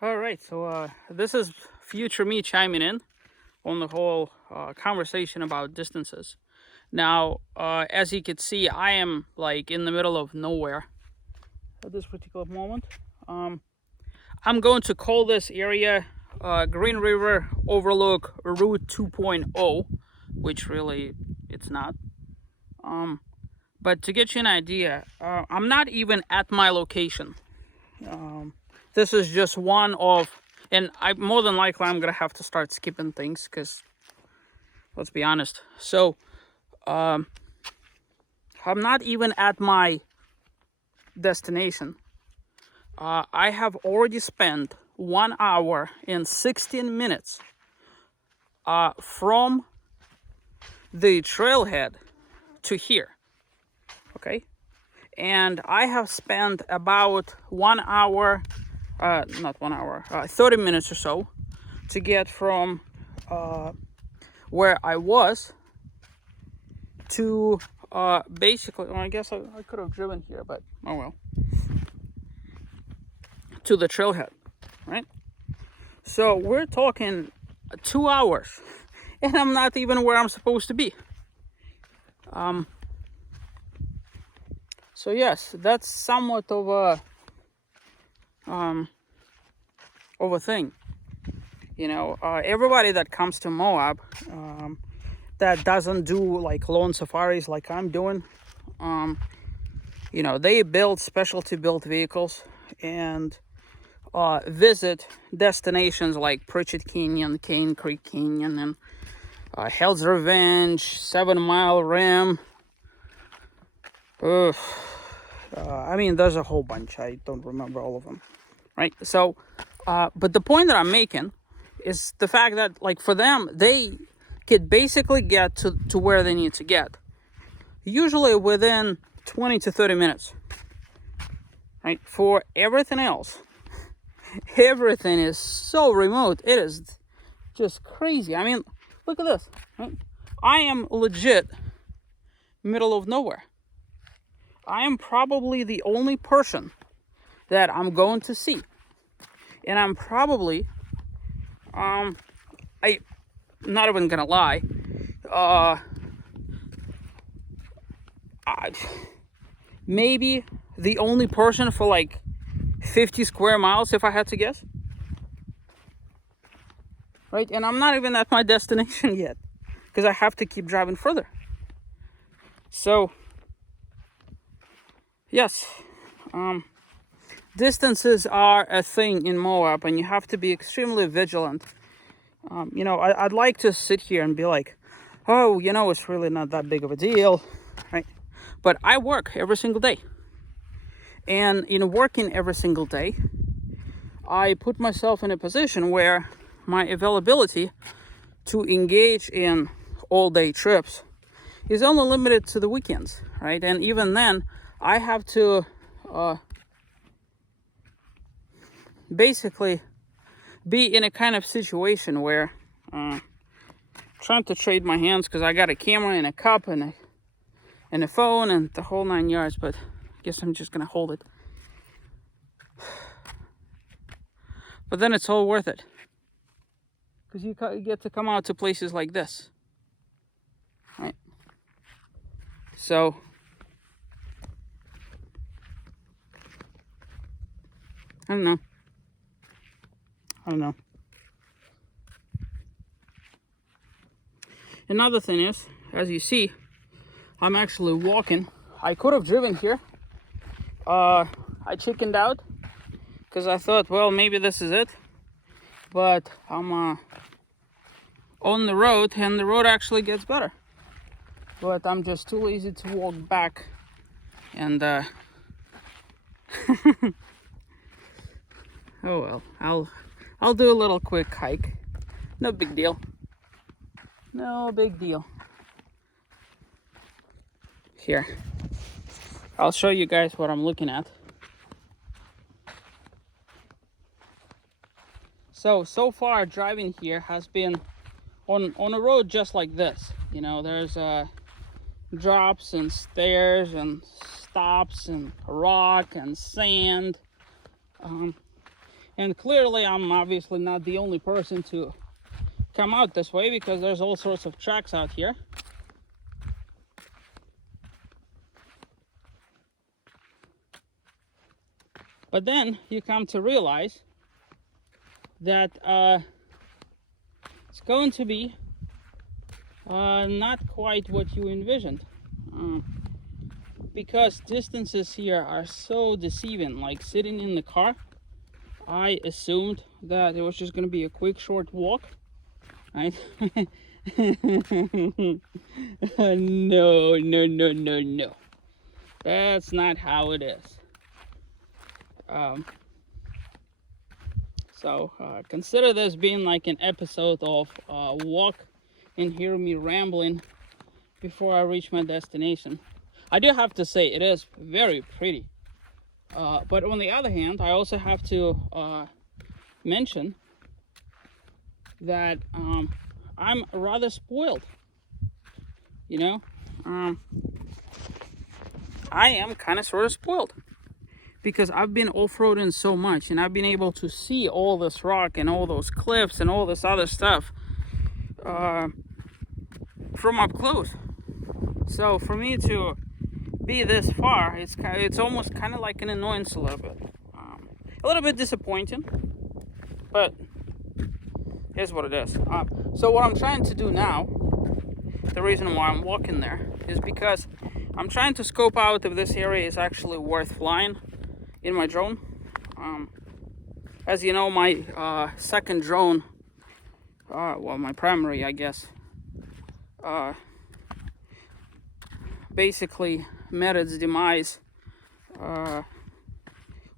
All right, so this is future me chiming in on the whole conversation about distances. Now, as you can see, I am like in the middle of nowhere at this particular moment. Um, I'm going to call this area Green River Overlook Route 2.0, which really it's not. Um, but to get you an idea, I'm not even at my location. Um, this is just one of, and I more than likely I'm gonna have to start skipping things because let's be honest. So I'm not even at my destination. I have already spent 1 hour and 16 minutes from the trailhead to here. Okay, and I have spent about 1 hour, not 1 hour, 30 minutes or so to get from where I was to basically, well, I guess I could have driven here, but oh well, to the trailhead, right? So we're talking 2 hours, and I'm not even where I'm supposed to be. So yes, that's somewhat of a thing. Everybody that comes to Moab, that doesn't do like lone safaris like I'm doing, they build specialty built vehicles and visit destinations like Pritchett Canyon, Cane Creek Canyon, and Hell's Revenge, 7 Mile Rim. There's a whole bunch. I don't remember all of them, right? So, but the point that I'm making is the fact that, like, for them, they could basically get to where they need to get, usually within 20 to 30 minutes, right? For everything else, everything is so remote. It is just crazy. I mean, look at this, right? I am legit middle of nowhere. I am probably the only person that I'm going to see. And I'm probably, I'm not even gonna lie, maybe the only person for like 50 square miles, if I had to guess. Right? And I'm not even at my destination yet, because I have to keep driving further. So, yes, distances are a thing in Moab, and you have to be extremely vigilant. I'd like to sit here and be like, oh, it's really not that big of a deal, right? But I work every single day. And in working every single day, I put myself in a position where my availability to engage in all-day trips is only limited to the weekends, right? And even then, I have to basically be in a kind of situation where trying to trade my hands, because I got a camera and a cup and a phone and the whole 9 yards, but I guess I'm just gonna hold it. But then it's all worth it, because you get to come out to places like this, right? So I don't know. Another thing is, as you see, I'm actually walking. I could have driven here. I chickened out because I thought, well, maybe this is it. But I'm on the road, and the road actually gets better. But I'm just too lazy to walk back. And oh well, I'll do a little quick hike. No big deal. No big deal. Here, I'll show you guys what I'm looking at. So far driving here has been on a road just like this. There's drops and stairs and stops and rock and sand. And clearly I'm obviously not the only person to come out this way, because there's all sorts of tracks out here. But then you come to realize that it's going to be not quite what you envisioned, because distances here are so deceiving. Like sitting in the car, I assumed that it was just going to be a quick short walk, right? No, that's not how it is. So consider this being like an episode of walk and hear me rambling before I reach my destination. I do have to say it is very pretty, but on the other hand, I also have to mention that I'm rather spoiled, you know. I am kind of sort of spoiled, because I've been off-roading so much, and I've been able to see all this rock and all those cliffs and all this other stuff from up close. So for me to be this far, it's almost kind of like an annoyance a little bit disappointing, but here's what it is. So what I'm trying to do now, the reason why I'm walking there, is because I'm trying to scope out if this area is actually worth flying in my drone. As you know, my second drone, well, my primary, I guess, basically met its demise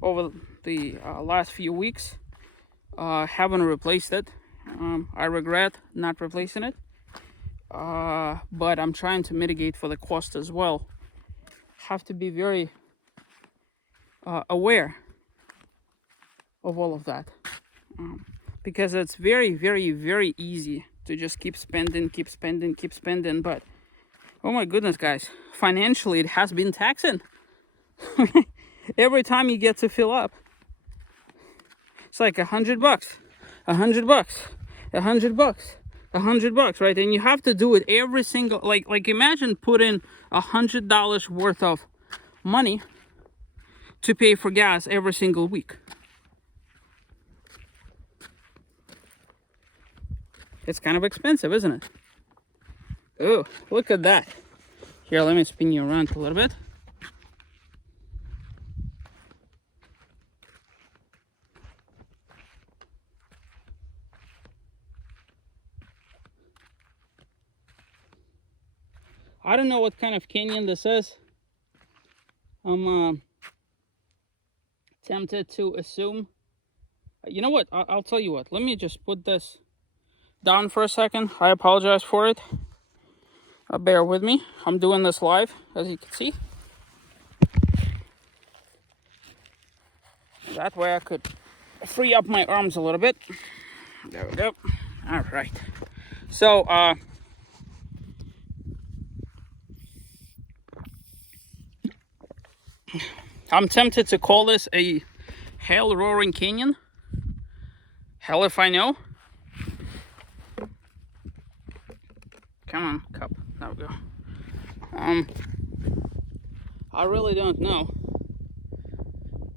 over the last few weeks. Haven't replaced it. I regret not replacing it, but I'm trying to mitigate for the cost as well. Have to be very aware of all of that, because it's very, very, very easy to just keep spending, but oh my goodness, guys, financially it has been taxing. Every time you get to fill up, it's like $100, $100, $100, right? And you have to do it every single, like imagine putting $100 worth of money to pay for gas every single week. It's kind of expensive, isn't it? Oh, look at that. Here, let me spin you around a little bit. I don't know what kind of canyon this is. I'm tempted to assume. You know what? I'll tell you what. Let me just put this down for a second. I apologize for it. Bear with me. I'm doing this live, as you can see. That way I could free up my arms a little bit. There we go. All right. So, I'm tempted to call this a hell roaring canyon. Hell if I know. Come on, cup. There we go. I really don't know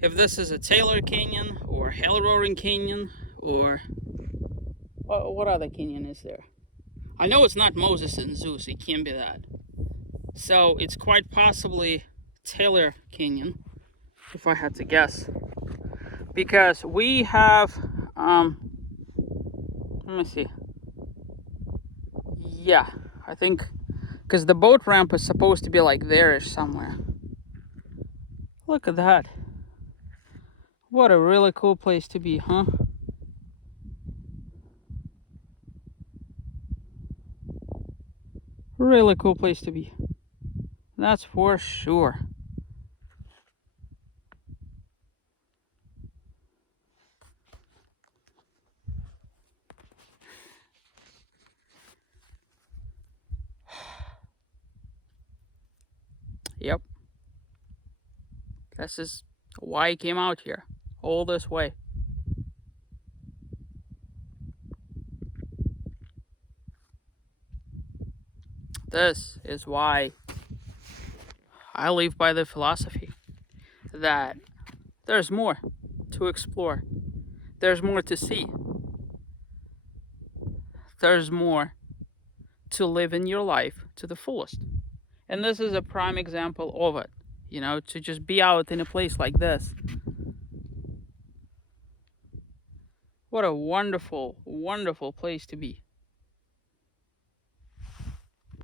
if this is a Taylor Canyon or Hell Roaring Canyon or what other canyon is there? I know it's not Moses and Zeus. It can't be that. So it's quite possibly Taylor Canyon, if I had to guess, because we have let me see. Yeah, I think because the boat ramp is supposed to be like there-ish somewhere. Look at that. What a really cool place to be, huh? Really cool place to be. That's for sure. Yep. This is why I came out here all this way. This is why I live by the philosophy that there's more to explore, there's more to see, there's more to live in your life to the fullest. And this is a prime example of it. To just be out in a place like this. What a wonderful, wonderful place to be.